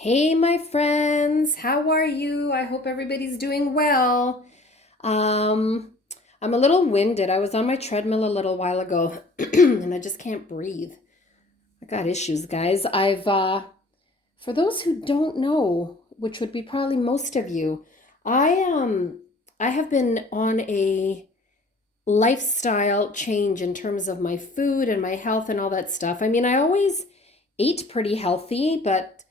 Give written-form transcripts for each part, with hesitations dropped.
Hey, my friends, how are you? I hope everybody's doing well. Um, I'm a little winded. I was on my treadmill a little while ago and I just can't breathe. I got issues, guys. For those who don't know, which would be probably most of you, I um I have been on a lifestyle change in terms of my food and my health and all that stuff. I mean, I always ate pretty healthy, but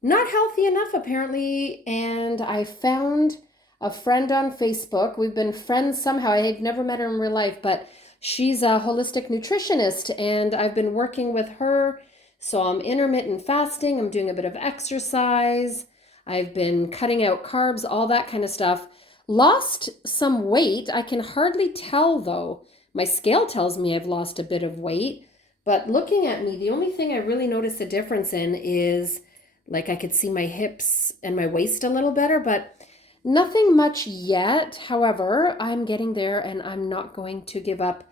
not healthy enough apparently. And I found a friend on Facebook. We've been friends somehow. I had never met her in real life, but she's a holistic nutritionist and I've been working with her. So I'm intermittent fasting, I'm doing a bit of exercise, I've been cutting out carbs, all that kind of stuff. Lost some weight. I can hardly tell though. My scale tells me I've lost a bit of weight, but looking at me, the only thing I really notice a difference in is like I could see my hips and my waist a little better, but nothing much yet. However, I'm getting there and I'm not going to give up.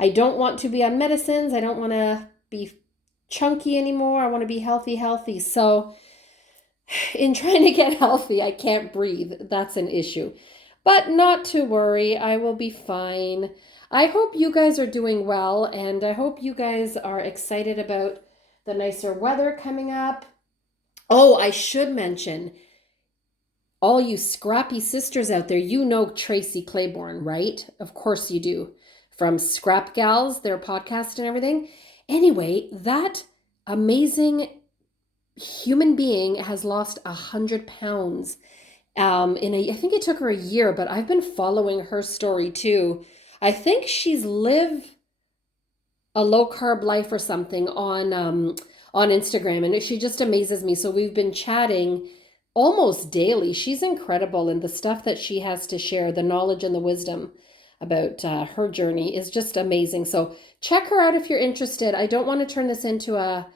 I don't want to be on medicines. I don't want to be chunky anymore. I want to be healthy. So, in trying to get healthy, I can't breathe. That's an issue. But not to worry, I will be fine. I hope you guys are doing well and I hope you guys are excited about the nicer weather coming up. Oh, I should mention, all you scrappy sisters out there, you know Tracy Claiborne, right? Of course you do. From Scrap Gals, their podcast and everything. Anyway, that amazing human being has lost 100 pounds. I think it took her a year, but I've been following her story too. I think she's lived a low carb life or something on Instagram, and she just amazes me. So we've been chatting almost daily. She's incredible, and the stuff that she has to share, the knowledge and the wisdom about her journey is just amazing. So check her out if you're interested. I don't want to turn this into a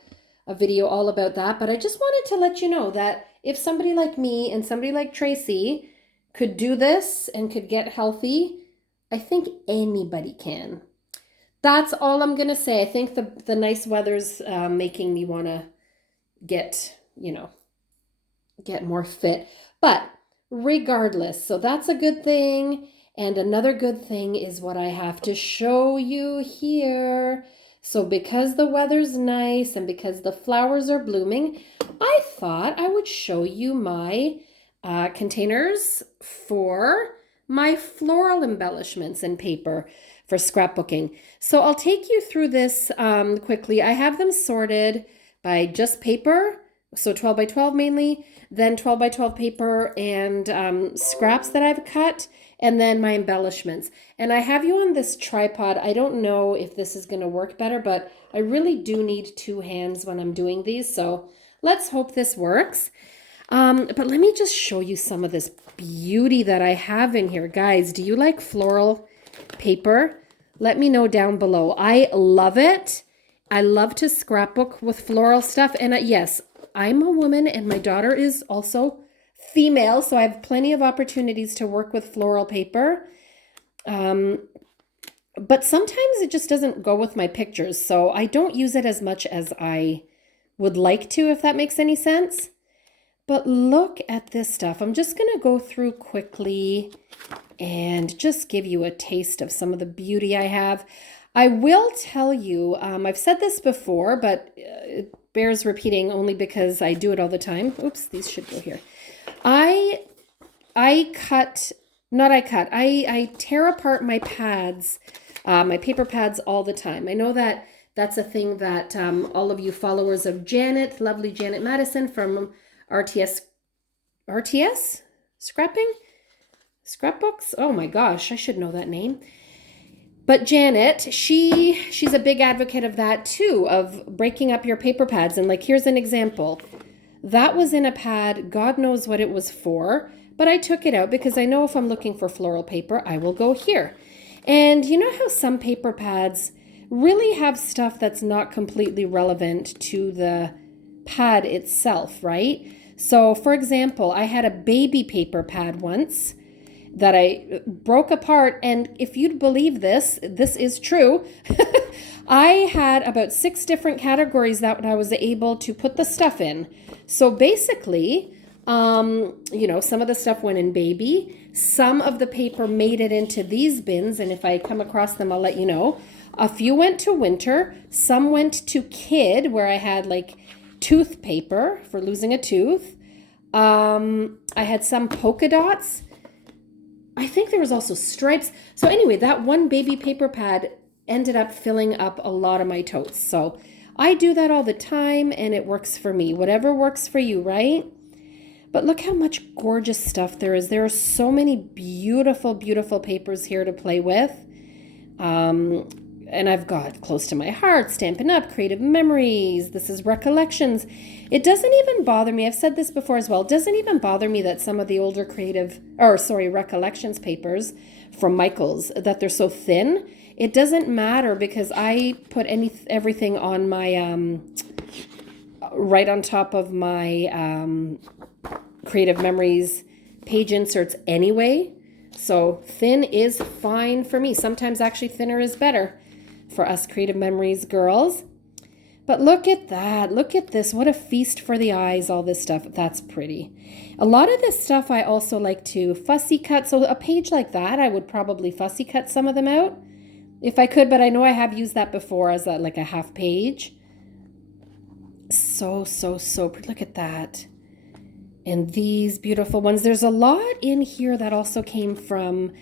video all about that, but I just wanted to let you know that if somebody like me and somebody like Tracy could do this and could get healthy, I think anybody can. That's all I'm gonna say. I think the nice weather's making me want to get get more fit. But regardless, so that's a good thing. And another good thing is what I have to show you here. So because the weather's nice and because the flowers are blooming, I thought I would show you my containers for my floral embellishments and paper for scrapbooking. So I'll take you through this quickly. I have them sorted by just paper, so 12 by 12 mainly, then 12 by 12 paper and scraps that I've cut, and then my embellishments. And I have you on this tripod. I don't know if this is going to work better, but I really do need two hands when I'm doing these. So let's hope this works. But let me just show you some of this beauty that I have in here. Guys, do you like floral paper? Let me know down below. I love it. I love to scrapbook with floral stuff. And yes, I'm a woman and my daughter is also female, so I have plenty of opportunities to work with floral paper. But sometimes it just doesn't go with my pictures, so I don't use it as much as I would like to, if that makes any sense. But look at this stuff. I'm just going to go through quickly and just give you a taste of some of the beauty I have. I will tell you, I've said this before, but it bears repeating only because I do it all the time. Oops, these should go here. I tear apart my pads, my paper pads all the time. I know that that's a thing that all of you followers of Janet, lovely Janet Madison from RTS Scrapping? Scrapbooks? Oh my gosh, I should know that name. But Janet, she's a big advocate of that too, of breaking up your paper pads. And like, here's an example. That was in a pad, God knows what it was for, but I took it out because I know if I'm looking for floral paper, I will go here. And you know how some paper pads really have stuff that's not completely relevant to the pad itself, right? So for example, I had a baby paper pad once that I broke apart, and if you'd believe this, this is true. I had about 6 different categories that I was able to put the stuff in. So basically, some of the stuff went in baby. Some of the paper made it into these bins, and if I come across them, I'll let you know. A few went to winter. Some went to kid, where I had like tooth paper for losing a tooth. I had some polka dots. I think there was also stripes. So anyway, that one baby paper pad ended up filling up a lot of my totes. So I do that all the time, and it works for me. Whatever works for you, right? But look how much gorgeous stuff there is. There are so many beautiful, beautiful papers here to play with. And I've got Close to My Heart, Stampin' Up, Creative Memories. This is Recollections. It doesn't even bother me. I've said this before as well. It doesn't even bother me that some of the older Recollections papers from Michaels, that they're so thin. It doesn't matter because I put everything on my, right on top of my Creative Memories page inserts anyway. So thin is fine for me. Sometimes actually thinner is better for us Creative Memories girls. But look at that. Look at this. What a feast for the eyes, all this stuff. That's pretty. A lot of this stuff I also like to fussy cut. So a page like that, I would probably fussy cut some of them out if I could, but I know I have used that before as like a half page. So pretty. Look at that. And these beautiful ones. There's a lot in here that also came from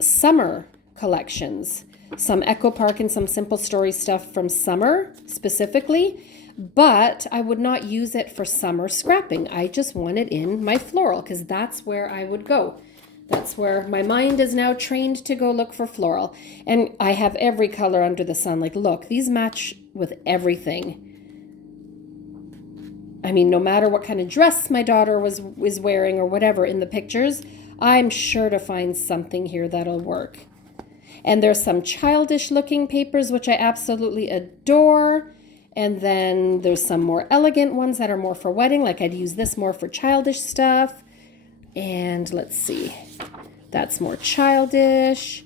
summer collections. Some Echo Park and some Simple Story stuff from summer specifically. But I would not use it for summer scrapping. I just want it in my floral because that's where I would go. That's where my mind is now trained to go look for floral. And I have every color under the sun. Like, look, these match with everything. I mean, no matter what kind of dress my daughter was wearing or whatever in the pictures, I'm sure to find something here that'll work. And there's some childish looking papers, which I absolutely adore. And then there's some more elegant ones that are more for wedding. Like I'd use this more for childish stuff. And let's see, that's more childish.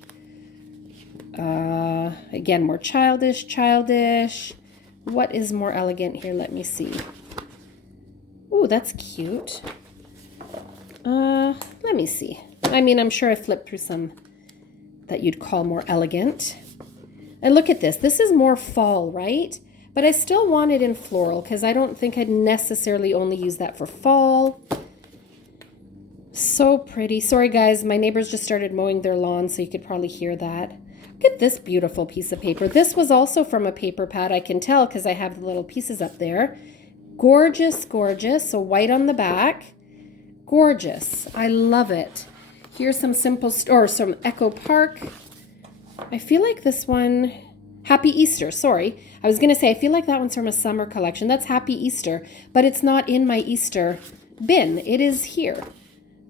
Again, more childish. What is more elegant here? Let me see. Ooh, that's cute. Let me see. I mean, I'm sure I flipped through some that you'd call more elegant. And look at this. This is more fall, right? But I still want it in floral because I don't think I'd necessarily only use that for fall. So pretty. Sorry, guys. My neighbors just started mowing their lawn, so you could probably hear that. Look at this beautiful piece of paper. This was also from a paper pad. I can tell because I have the little pieces up there. Gorgeous, gorgeous. So white on the back. Gorgeous. I love it. Here's some some Echo Park. I feel like this one, Happy Easter, sorry. I was going to say, I feel like that one's from a summer collection. That's Happy Easter, but it's not in my Easter bin. It is here.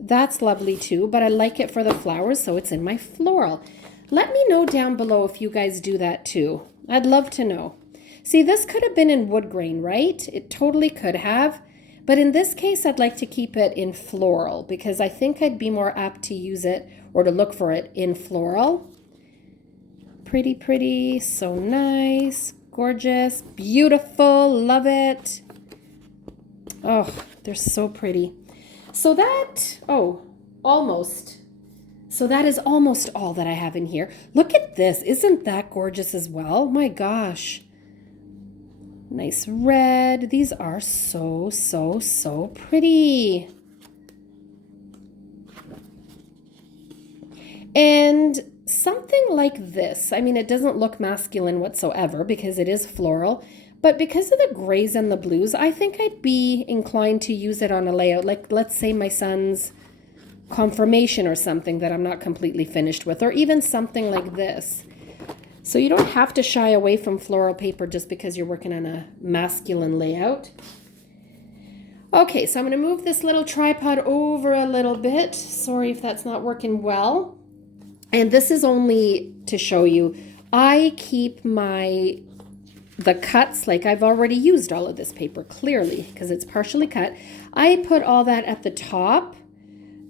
That's lovely too, but I like it for the flowers, so it's in my floral. Let me know down below if you guys do that too. I'd love to know. See, this could have been in wood grain, right? It totally could have. But in this case, I'd like to keep it in floral because I think I'd be more apt to use it or to look for it in floral. Pretty, pretty, so nice, gorgeous, beautiful, love it. Oh, they're so pretty. So that, almost. So that is almost all that I have in here. Look at this. Isn't that gorgeous as well? My gosh. Nice red. These are so pretty. And something like this. I mean, it doesn't look masculine whatsoever because it is floral. But because of the grays and the blues, I think I'd be inclined to use it on a layout. Like, let's say my son's confirmation or something that I'm not completely finished with. Or even something like this. So you don't have to shy away from floral paper just because you're working on a masculine layout. Okay, so I'm going to move this little tripod over a little bit. Sorry if that's not working well. And this is only to show you, I keep the cuts, like I've already used all of this paper clearly because it's partially cut. I put all that at the top,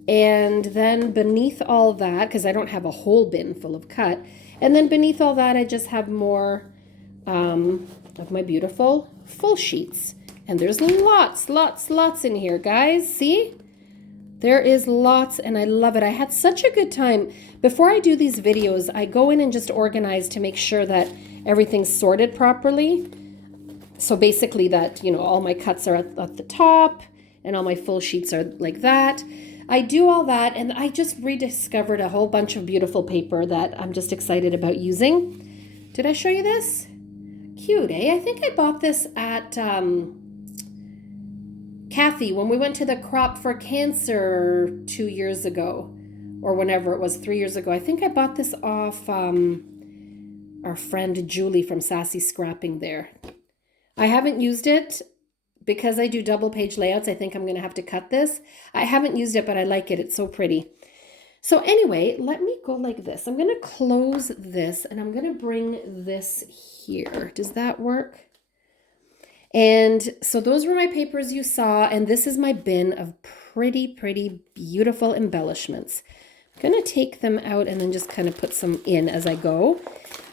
and then beneath all that, because I don't have a whole bin full of cut, and then beneath all that, I just have more of my beautiful full sheets. And there's lots in here, guys. See? There is lots, and I love it. I had such a good time. Before I do these videos, I go in and just organize to make sure that everything's sorted properly. So basically that, you know, all my cuts are at the top and all my full sheets are like that. I do all that, and I just rediscovered a whole bunch of beautiful paper that I'm just excited about using. Did I show you this? Cute, eh? I think I bought this at Kathy when we went to the Crop for Cancer 2 years ago, or whenever it was, 3 years ago. I think I bought this off our friend Julie from Sassy Scrapping there. I haven't used it because I do double page layouts. I think I'm going to have to cut this. I haven't used it, but I like it. It's so pretty. So anyway, let me go like this. I'm going to close this and I'm going to bring this here. Does that work? And so those were my papers you saw, and this is my bin of pretty, beautiful embellishments. I'm going to take them out and then just kind of put some in as I go.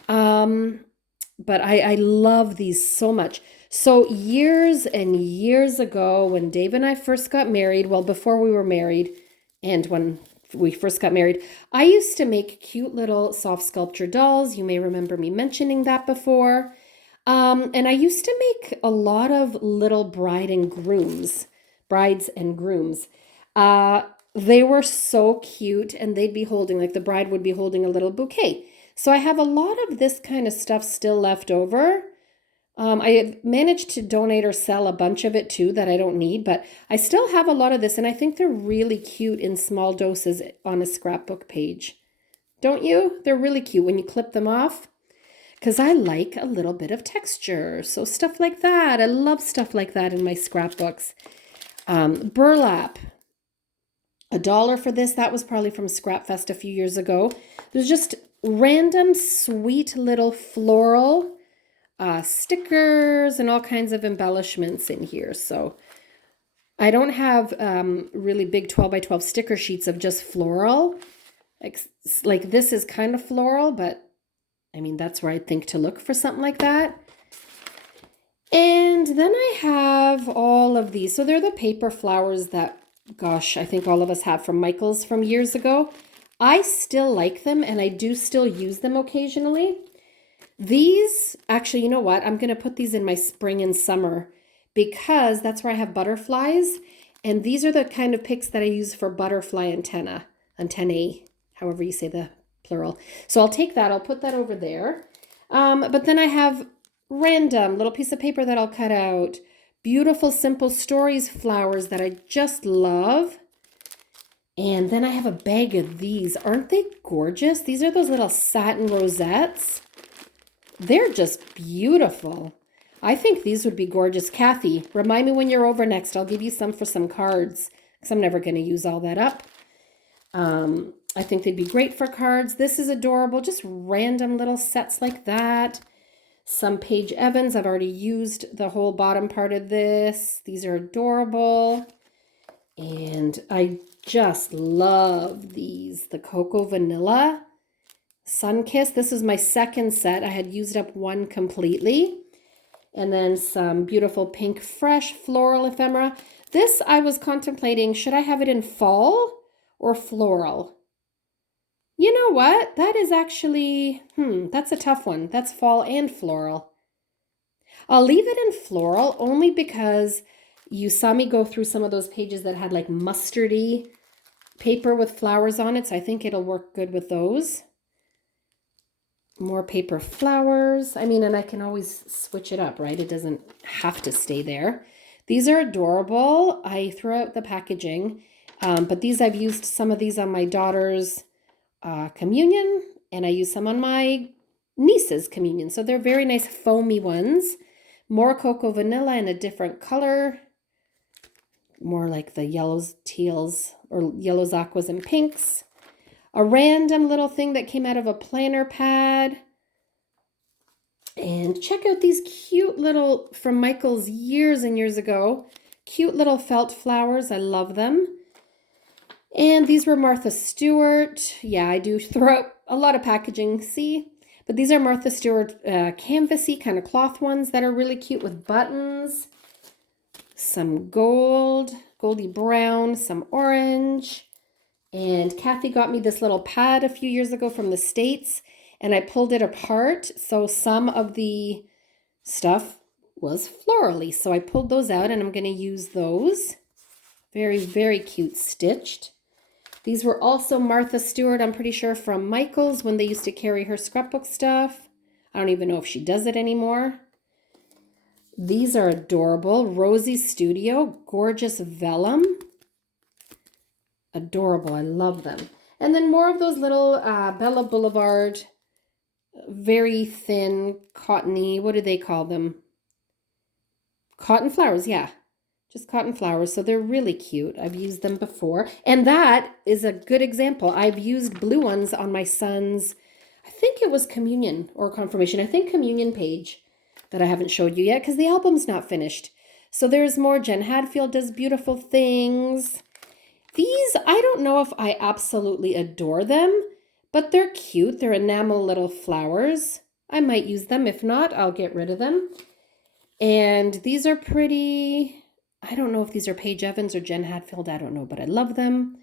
But I love these so much. So years and years ago, when Dave and I first got married, well, before we were married and when we first got married, I used to make cute little soft sculpture dolls. You may remember me mentioning that before. And I used to make a lot of little brides and grooms. They were so cute, and they'd be holding, like the bride would be holding a little bouquet. So I have a lot of this kind of stuff still left over. I have managed to donate or sell a bunch of it too that I don't need, but I still have a lot of this, and I think they're really cute in small doses on a scrapbook page. Don't you? They're really cute when you clip them off. Because I like a little bit of texture. So stuff like that. I love stuff like that in my scrapbooks. Burlap. $1 for this. That was probably from Scrapfest a few years ago. There's just random sweet little floral stickers and all kinds of embellishments in here. So I don't have really big 12 by 12 sticker sheets of just floral. Like this is kind of floral, but I mean, that's where I think to look for something like that. And then I have all of these. So they're the paper flowers that, gosh, I think all of us have from Michael's from years ago. I still like them, and I do still use them occasionally. These, actually, you know what? I'm going to put these in my spring and summer because that's where I have butterflies. And these are the kind of picks that I use for butterfly antennae, however you say the plural. So I'll take that. I'll put that over there. But then I have random little piece of paper that I'll cut out. Beautiful Simple Stories flowers that I just love. And then I have a bag of these. Aren't they gorgeous? These are those little satin rosettes. They're just beautiful. I think these would be gorgeous. Kathy, remind me when you're over next. I'll give you some for some cards because I'm never going to use all that up. I think they'd be great for cards. This is adorable. Just random little sets like that. Some Paige Evans. I've already used the whole bottom part of this. These are adorable. And I just love these. The Cocoa Vanilla Sunkiss. This is my second set. I had used up one completely. And then some beautiful pink fresh floral ephemera. This I was contemplating, should I have it in fall or floral? You know what? That is actually, that's a tough one. That's fall and floral. I'll leave it in floral only because you saw me go through some of those pages that had like mustardy paper with flowers on it. So I think it'll work good with those. More paper flowers. I mean, and I can always switch it up, right? It doesn't have to stay there. These are adorable. I threw out the packaging, but these I've used some of these on my daughter's communion, and I use some on my niece's communion. So they're very nice foamy ones. More Cocoa Vanilla in a different color. More like the yellows, teals, or yellows, aquas, and pinks. A random little thing that came out of a planner pad. And check out these cute little, from Michael's years and years ago, cute little felt flowers. I love them. And these were Martha Stewart. Yeah, I do throw out a lot of packaging, see? But these are Martha Stewart canvasy kind of cloth ones that are really cute with buttons. Some gold, goldy brown, some orange. And Kathy got me this little pad a few years ago from the States, and I pulled it apart. So some of the stuff was florally. So I pulled those out and I'm going to use those. Very, very cute stitched. These were also Martha Stewart, I'm pretty sure, from Michael's when they used to carry her scrapbook stuff. I don't even know if she does it anymore. These are adorable. Rosie Studio, gorgeous vellum. Adorable, I love them. And then more of those little Bella Boulevard, very thin, cottony, what do they call them? Cotton flowers, yeah. Just cotton flowers, so they're really cute. I've used them before. And that is a good example. I've used blue ones on my son's, I think it was communion or confirmation. I think communion page that I haven't showed you yet because the album's not finished. So there's more. Jen Hadfield does beautiful things. These, I don't know if I absolutely adore them, but they're cute. They're enamel little flowers. I might use them. If not, I'll get rid of them. And these are pretty. I don't know if these are Paige Evans or Jen Hadfield. I don't know, but I love them.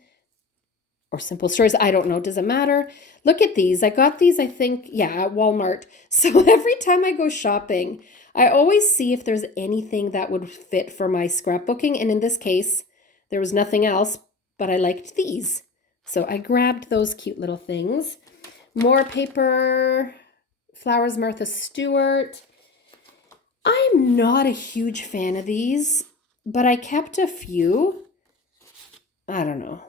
Or Simple Stories. I don't know. Doesn't matter. Look at these. I got these, I think, yeah, at Walmart. So every time I go shopping, I always see if there's anything that would fit for my scrapbooking. And in this case, there was nothing else, but I liked these. So I grabbed those cute little things. More paper flowers, Martha Stewart. I'm not a huge fan of these, but I kept a few. I don't know.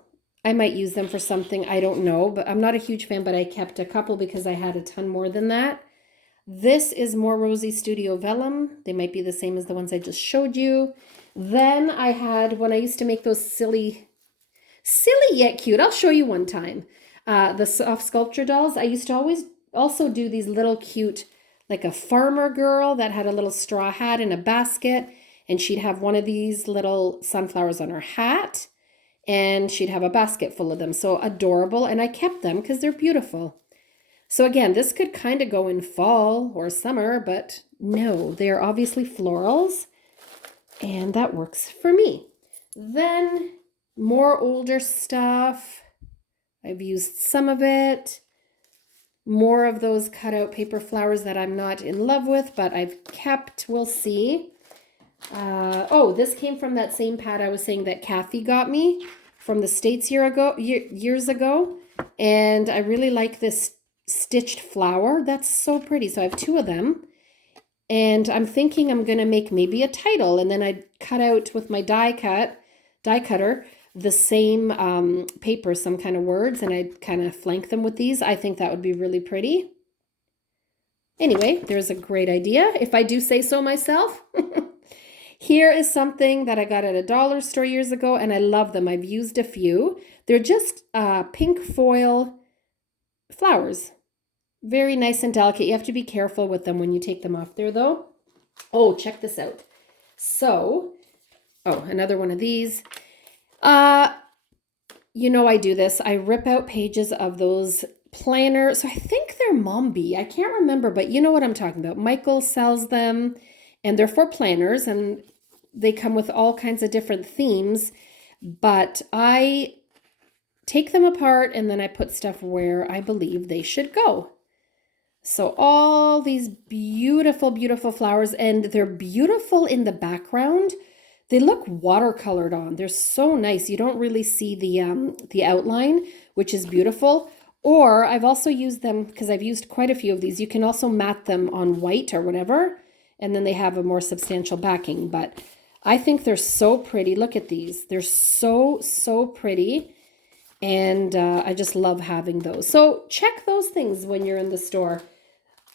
I might use them for something. I don't know, but I'm not a huge fan, but I kept a couple because I had a ton more than that. This is more Rosie Studio Vellum. They might be the same as the ones I just showed you. Then I had, when I used to make those silly yet cute, I'll show you one time, the soft sculpture dolls. I used to always also do these little cute, like a farmer girl that had a little straw hat in a basket, and she'd have one of these little sunflowers on her hat, and she'd have a basket full of them. So adorable, and I kept them because they're beautiful. So again, this could kind of go in fall or summer, but no, they're obviously florals, and that works for me. Then more older stuff. I've used some of it. More of those cutout paper flowers that I'm not in love with, but I've kept. We'll see. Oh, this came from that same pad I was saying that Kathy got me from the States years ago. And I really like this stitched flower. That's so pretty. So I have two of them. And I'm thinking I'm going to make maybe a title. And then I'd cut out with my die cutter, the same paper, some kind of words. And I'd kind of flank them with these. I think that would be really pretty. Anyway, there's a great idea, if I do say so myself. Here is something that I got at a dollar store years ago, and I love them. I've used a few. They're just pink foil flowers. Very nice and delicate. You have to be careful with them when you take them off there, though. Oh, check this out. So, oh, another one of these. You know I do this. I rip out pages of those planners. So I think they're Mombi. I can't remember, but you know what I'm talking about. Michael sells them, and they're for planners, and they come with all kinds of different themes. But I take them apart, and then I put stuff where I believe they should go. So all these beautiful, beautiful flowers, and they're beautiful in the background. They look watercolored on. They're so nice. You don't really see the outline, which is beautiful. Or I've also used them, because I've used quite a few of these. You can also mat them on white or whatever, and then they have a more substantial backing. But I think they're so pretty. Look at these. They're so, so pretty. And I just love having those. So check those things when you're in the store.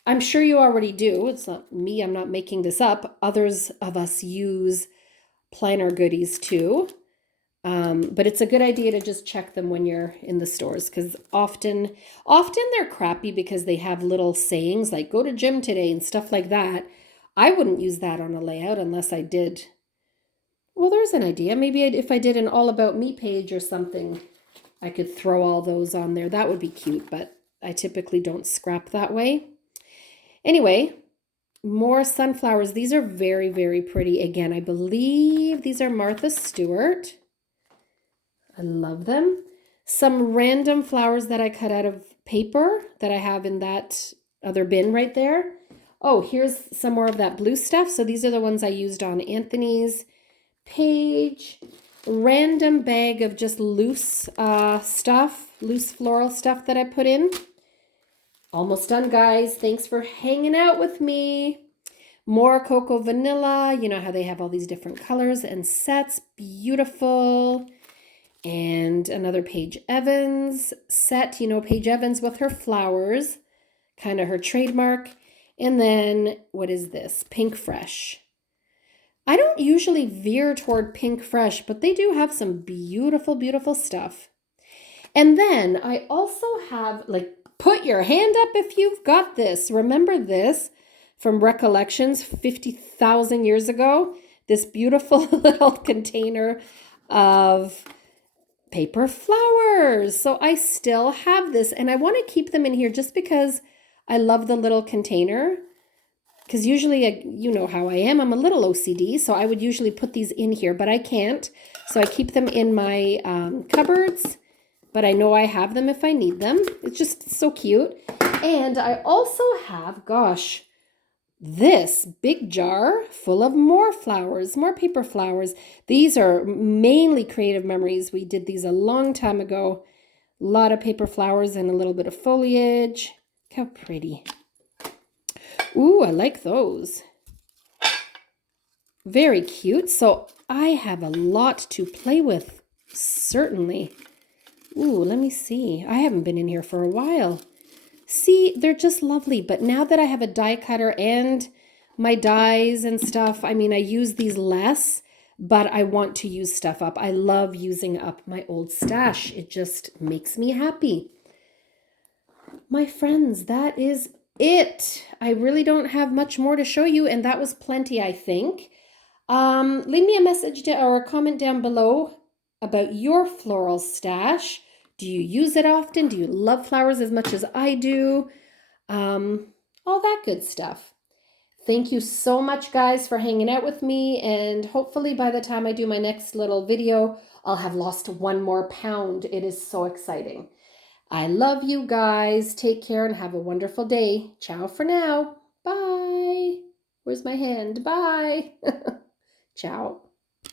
I'm sure you already do. It's not me. I'm not making this up. Others of us use planner goodies too. But it's a good idea to just check them when you're in the stores, because often they're crappy because they have little sayings like go to gym today and stuff like that. I wouldn't use that on a layout unless I did. Well, there's an idea. Maybe if I did an all about me page or something, I could throw all those on there. That would be cute, but I typically don't scrap that way. Anyway, more sunflowers. These are very, very pretty. Again, I believe these are Martha Stewart. I love them. Some random flowers that I cut out of paper that I have in that other bin right there. Oh, here's some more of that blue stuff. So these are the ones I used on Anthony's page. Random bag of just loose stuff, loose floral stuff that I put in. Almost done, guys. Thanks for hanging out with me. More cocoa vanilla. You know how they have all these different colors and sets. Beautiful. And another Paige Evans set. You know, Paige Evans with her flowers. Kind of her trademark. And then, what is this? Pink Fresh. I don't usually veer toward Pink Fresh, but they do have some beautiful, beautiful stuff. And then I also have, like, put your hand up if you've got this. Remember this from Recollections 50,000 years ago? This beautiful little container of paper flowers. So I still have this, and I want to keep them in here just because I love the little container. Because usually, you know how I am, I'm a little OCD, so I would usually put these in here, but I can't. So I keep them in my cupboards, but I know I have them if I need them. It's just so cute. And I also have, gosh, this big jar full of more flowers, more paper flowers. These are mainly Creative Memories. We did these a long time ago. A lot of paper flowers and a little bit of foliage. Look how pretty. Ooh, I like those. Very cute. So I have a lot to play with, certainly. Ooh, let me see. I haven't been in here for a while. See, they're just lovely. But now that I have a die cutter and my dies and stuff, I mean, I use these less, but I want to use stuff up. I love using up my old stash. It just makes me happy. My friends, that is it. I really don't have much more to show you, and that was plenty, I think. Leave me a message or a comment down below about your floral stash. Do you use it often? Do you love flowers as much as I do? All that good stuff. Thank you so much, guys, for hanging out with me, and hopefully by the time I do my next little video, I'll have lost 1 more pound. It is so exciting. I love you guys. Take care and have a wonderful day. Ciao for now. Bye. Where's my hand? Bye. Ciao.